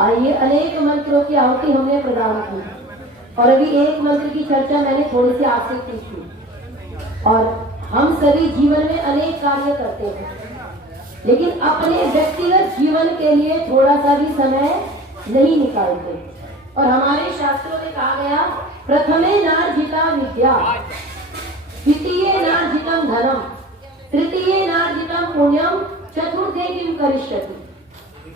आइए, अनेक मंत्रों की आहुति हमने प्रदान की और अभी एक मंत्र की चर्चा मैंने थोड़ी सी आपसे की थी। और हम सभी जीवन में अनेक कार्य करते हैं, लेकिन अपने व्यक्तिगत जीवन के लिए थोड़ा सा भी समय नहीं निकालते। और हमारे शास्त्रों में कहा गया, प्रथमे नार्जिता विद्या, द्वितीये नार्जितम धनम, तृतीये नार्जितम पुण्यम, चतुर्थे किम करिष्यति।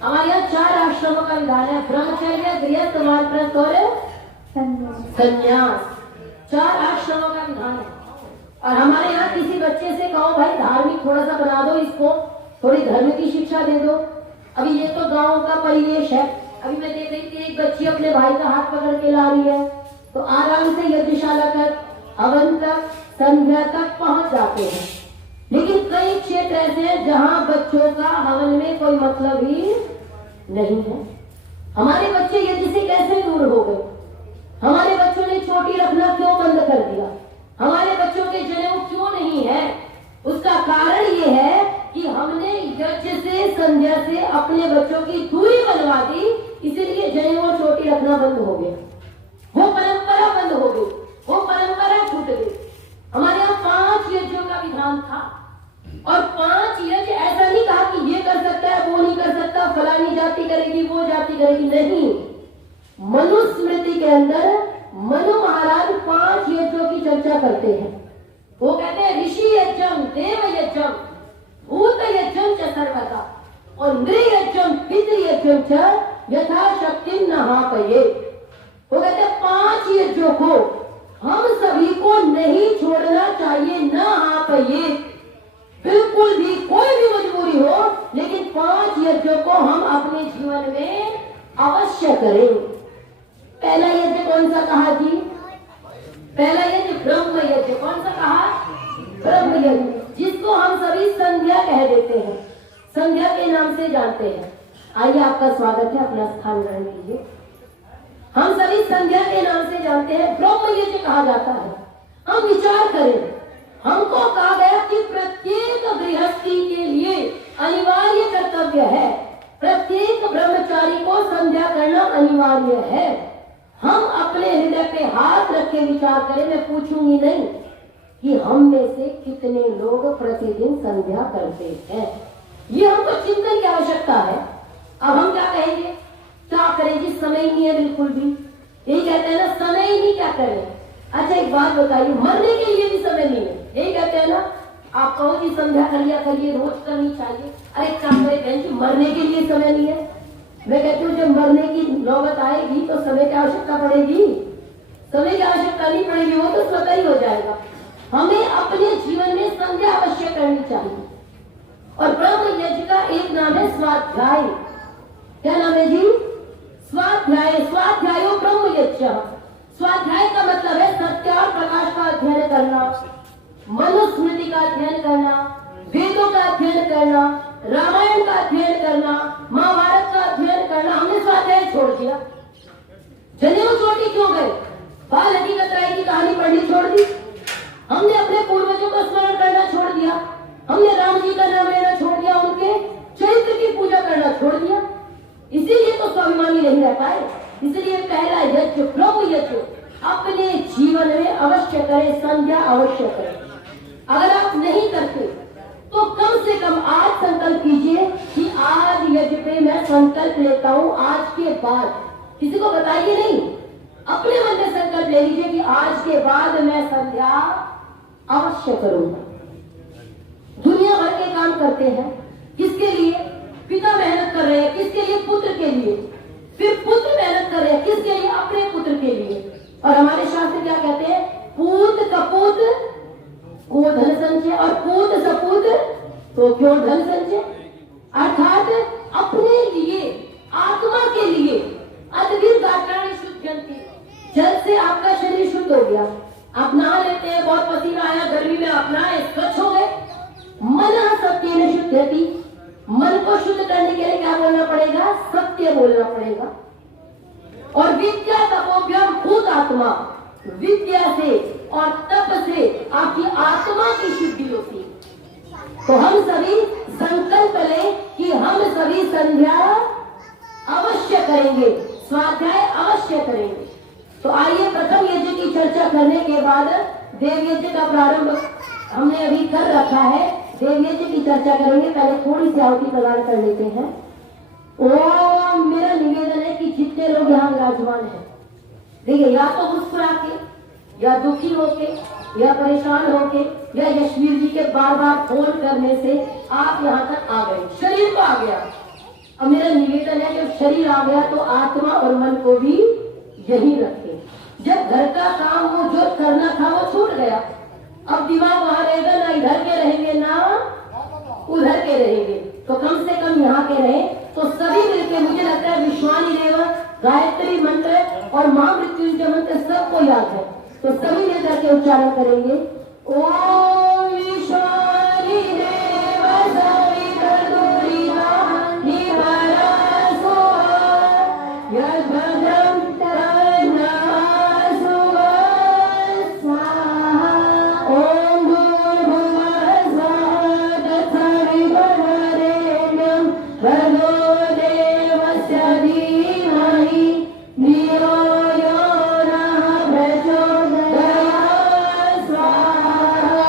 हमारे यहाँ 4 आश्रमों का विधान है, ब्रह्मचर्य, गृहस्थ, वानप्रस्थ और संन्यास। 4 आश्रमों का विधान है। और हमारे यहाँ किसी बच्चे से कहो भाई धार्मिक थोड़ा सा बना दो, इसको थोड़ी धर्म की शिक्षा दे दो। अभी ये तो गांव का परिवेश है। अभी मैं देख रही थी एक बच्ची अपने भाई का हाथ पकड़ के ला रही है, तो आराम से यज्ञशाला तक, हवन तक, संध्या तक पहुंच जाते हैं। लेकिन कई क्षेत्र ऐसे हैं जहां बच्चों का हवन में कोई मतलब ही नहीं है। हमारे बच्चे यज्ञ से कैसे दूर हो गए? हमारे बच्चों ने चोटी रखना क्यों बंद कर दिया? हमारे बच्चों के जनेऊ क्यों नहीं है? उसका कारण ये है कि हमने यज्ञ से, संध्या से अपने बच्चों की दूरी बनवा दी, इसीलिए जनेऊ और चोटी रखना बंद हो गया। वो परंपरा बंद हो गई, वो परंपरा छूट गई। हमारे यहाँ 5 यज्ञों का विधान था और 5 यज्ञ ऐसा नहीं कहा कि ये कर सकता है, वो नहीं कर सकता, फलानी जाति करेगी, वो जाति करेगी। नहीं, मनुस्मृति के अंदर मनु महाराज 5 यज्ञों की चर्चा करते हैं। वो कहते हैं ऋषि यज्ञम, देव यज्ञम, भूत यज्ञम च सर्वदा और नृयज्ञम पितृयज्ञम च यथाशक्ति नहापये। वो कहते हैं 5 यज्ञों को हम सभी को नहीं छोड़ना चाहिए, नहापये। बिल्कुल भी कोई भी मजबूरी हो, लेकिन 5 यज्ञों को हम अपने जीवन में अवश्य करें। पहला यज्ञ कौन सा कहा जी? पहला यज्ञ ब्रह्म यज्ञ। कौन सा कहा? ब्रह्म यज्ञ, जिसको हम सभी संध्या कह देते हैं, संध्या के नाम से जानते हैं। आइए, आपका स्वागत है, अपना स्थान ग्रहण कीजिए। हम सभी संध्या के नाम से जानते हैं, ब्रह्म यज्ञ कहा जाता है। हम विचार करें, हमको कहा गया कि प्रत्येक गृहस्थी के लिए अनिवार्य कर्तव्य है, प्रत्येक ब्रह्मचारी को संध्या करना अनिवार्य है। हम अपने हृदय पे हाथ रख के विचार करें। मैं पूछूंगी नहीं कि हम में से कितने लोग प्रतिदिन संध्या करते हैं, ये हमको चिंतन की आवश्यकता है। अब हम क्या कहेंगे? क्या करें जी, समय ही नहीं है बिल्कुल भी। यही कहते हैं ना, समय ही नहीं, क्या करें? अच्छा एक बात बताइए, मरने के लिए भी समय नहीं है, यही कहते हैं ना। आप कहो कि संध्या कर लिया करिए, रोज करनी चाहिए। अरे काम करे बहन जी, मरने के लिए समय नहीं है। मैं कहती हूँ जब मरने की नौबत आएगी तो समय की आवश्यकता पड़ेगी? समय की आवश्यकता नहीं पड़ेगी, वो तो स्वतः ही हो जाएगा। हमें अपने जीवन में संध्या अवश्य करनी चाहिए। और ब्रह्म यज्ञ का एक नाम है स्वाध्याय। क्या नाम है जी? स्वाध्याय। स्वाध्यायो ब्रह्म यज्ञ। स्वाध्याय का मतलब है सत्य और प्रकाश का अध्ययन करना, मनुस्मृति का अध्ययन करना, वेदों का अध्ययन करना, रामायण का अध्ययन करना, महाभारत का अध्ययन करना। हमने स्वाध्याय छोड़ दिया। जनेऊ चोटी क्यों गए? बाल हकीकत राय की कहानी पढ़नी छोड़ दी। हमने अपने पूर्वजों का स्मरण करना छोड़ दिया। हमने राम जी का नाम लेना छोड़ दिया, उनके चरित्र की पूजा करना छोड़ दिया। इसीलिए तो स्वाभिमानी नहीं रह पाए। इसलिए पहला यज्ञ ब्रह्म यज्ञ अपने जीवन में अवश्य करें, संध्या अवश्य करें। अगर आप नहीं करते तो कम से कम आज संकल्प कीजिए कि आज यज्ञ पे मैं संकल्प लेता हूँ। आज के बाद किसी को बताइए नहीं, अपने मन में संकल्प ले लीजिए कि आज के बाद मैं संध्या अवश्य करूंगा। दुनिया भर के काम करते हैं, किसके लिए? पिता मेहनत कर रहे हैं, किसके लिए? पुत्र के लिए। फिर पुत्र मेहनत कर रहे हैं, किसके लिए? अपने पुत्र के लिए। और हमारे शास्त्र क्या कहते हैं? पूत कपूत को धन संचय और पूत सपूत तो क्यों धन संचय। अर्थात अपने लिए, आत्मा के लिए। अद्भिद गात्राणि शुद्धयन्ति। जल से आपका शरीर शुद्ध हो गया, आप नहा लेते हैं, बहुत पसीना आया, गर्मी में आप नहाए, स्वच्छ हो गए। मन सत्येन शुद्धयति। मन को शुद्ध करने के लिए क्या बोलना पड़ेगा? सत्य बोलना पड़ेगा। और विद्या तपोभ्यम भूत आत्मा। विद्या से और तप से आपकी आत्मा की शुद्धि होती है। तो हम सभी संकल्प लें कि हम सभी संध्या अवश्य करेंगे, स्वाध्याय अवश्य करेंगे। तो आइए प्रथम यज्ञ की चर्चा करने के बाद देव यज्ञ का प्रारंभ हमने अभी कर रखा है, देव यज्ञ की चर्चा करेंगे। पहले थोड़ी सी आहुति प्रदान कर लेते हैं। ओम, मेरा निवेदन है कि जितने लोग यहाँ विराजमान हैं, देखिए या तो मुस्कुरा के, या दुखी होके, या परेशान होके, या यशवीर जी के बार बार फोन करने से आप यहाँ तक आ गए, शरीर को आ गया। अब मेरा निवेदन है कि शरीर आ गया तो आत्मा और मन को भी यही रखे। जब घर का काम वो जो करना था वो छूट गया, अब दिमाग वहां रहेगा, ना इधर के रहेंगे ना उधर के रहेंगे, तो कम से कम यहाँ के रहे। तो सभी मिलकर, मुझे लगता है विश्वानी देव, गायत्री मंत्र और महामृत्युंजय मंत्र सबको याद है, तो सभी मिलकर के उच्चारण करेंगे। ओम विश्वानी देव सविता दुरिता निवारा यद्भद्रं तन्नः स्वाहा। ओम भूर्भुवः स्वः तत्सवितुर्वरेण्यं भर्गो देवस्य धीमहि धियो यो नः प्रचोदयात् स्वाहा।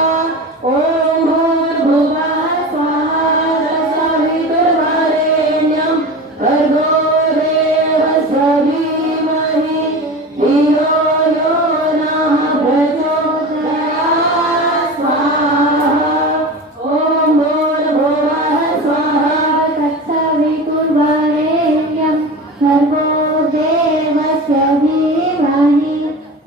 ओम भूर्भुवः स्वः तत्सवितुर्वरेण्यं भर्गो देवस्य धीमहि धियो यो नः प्रचोदयात् स्वाहा। ओम भूर्भुवः स्वः तत्सवितुर्वरेण्यं भर्गो देवस्य धीमहि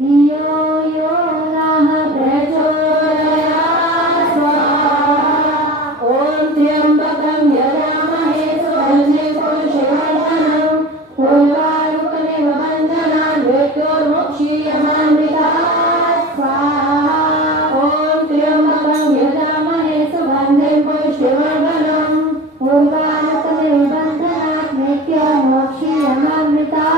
धियो यो नः प्रचोदयात् स्वाहा। ओम त्र्यंबकं यजामहे सुगन्धिं पुष्टिवर्धनम् उर्वारुकमिव बन्धनान् मृत्योर्मुक्षीयमामृतात् स्वाहा। ओम त्र्यंबकं यजामहे सुगन्धिं पुष्टिवर्धनम् उर्वारुकमिव बन्धनान् मृत्योर्मुक्षीयमामृतात्